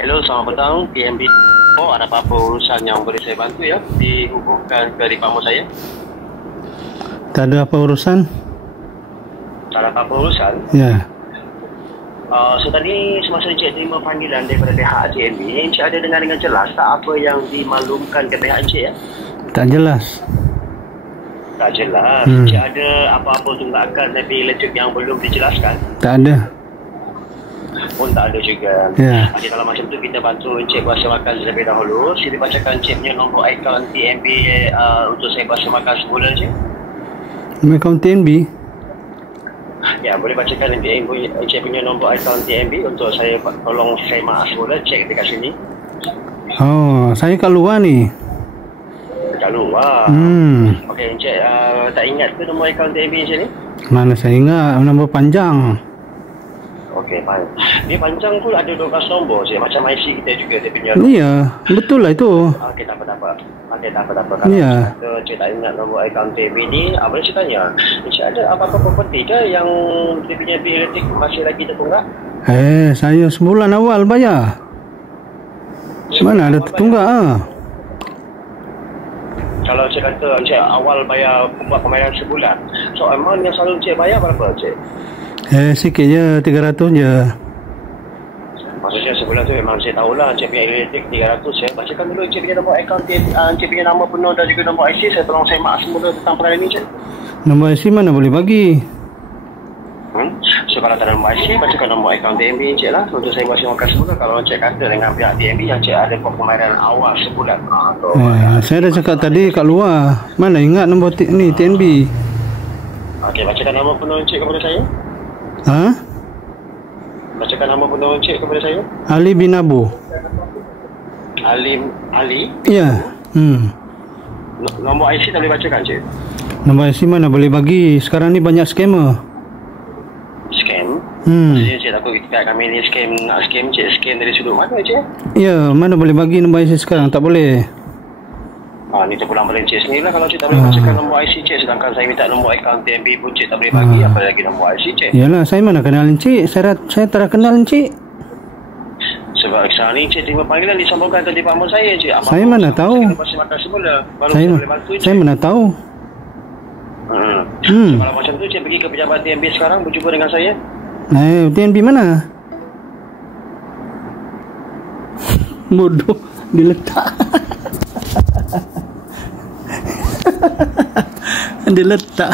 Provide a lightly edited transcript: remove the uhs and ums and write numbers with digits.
Hello, selamat petang. PMB. Oh, ada apa-apa urusan yang boleh saya bantu ya? Dihubungkan ke departmen saya. Tak ada apa urusan? Tak ada apa-apa urusan? Ya. So tadi semasa Encik terima panggilan daripada pihak JMB, Encik ada dengar dengan jelas tak apa yang dimaklumkan ke pihak Encik ya? Tak jelas. Tak jelas. Encik ada apa-apa tunggakan lebih lanjut yang belum dijelaskan? Tak ada. Pun tak ada juga. Ya. Okey, kalau macam tu kita bantu Encik bahasa makan terlebih dahulu. Sila bacakan Encik punya nombor akaun TNB untuk saya bahasa makan semula Encik. Akaun TNB? Ya, boleh bacakan Encik punya nombor akaun TNB untuk saya tolong saya maaf semula cek dekat sini. Oh, saya kat luar ni. Kat luar. Okey, Encik tak ingat ke nombor akaun TNB Encik ni? Mana saya ingat, nombor panjang. Okey, dia panjang tu ada 12 nombor je. Macam IC kita juga dia punya. Ya, betul lah itu. Okey, tak apa-apa. Okey, tak apa-apa. Kalau Ya. Encik tak ingat nombor akaun TNB ni, boleh saya tanya. Encik ada apa-apa property ke yang dia punya bil elektrik masih lagi tertunggak? Saya sebulan awal bayar. Mana ada tertunggak Kalau Encik kata Encik awal bayar buat pembayaran sebulan, so amount yang selalu Encik bayar berapa Encik? Sikit je, 300 je. Maksudnya sebulan tu memang Encik tahulah Encik punya elektrik 300 ya. Bacakan dulu Encik punya nombor akaun, Encik punya nama penuh dan juga nombor IC. Saya tolong saya maaf semula tentang perkara ni Encik. Nombor IC mana boleh bagi? So kalau tak ada nombor IC, bacakan nombor akaun TNB Encik lah untuk saya bahasa makan semula. Kalau Encik kata dengan pihak TNB Encik ada pembayaran awal sebulan, Saya dah cakap tadi kat luar. Mana ingat nombor ni TNB? Okey, bacakan nama penuh Encik kepada saya. Bacakan nama penuh Encik kepada saya. Ali bin Abu. Ali? Ya. Nombor IC tak boleh bacakan Encik? Nombor IC mana boleh bagi? Sekarang ni banyak scammer. Scam? Maksudnya Encik takut kami ni nak scam Encik. Scam dari sudut mana Encik? Ya, mana boleh bagi nombor IC sekarang? Tak boleh. Ni terpulang pada Encik sendiri lah. Kalau Encik tak boleh bacakan nombor IC Encik, sedangkan saya minta nombor akaun TNB pun Encik tak boleh bagi, apa lagi nombor IC Encik? Yalah, saya mana kenal Encik. Saya tak kenal Encik. Sebab sekarang ni Encik terima panggilan disambungkan ke departmen saya Encik. Saya mana tahu. Saya mana tahu. Kalau macam tu Encik pergi ke pejabat TNB sekarang berjumpa dengan saya. TNB mana? Bodoh, diletak. Diletak.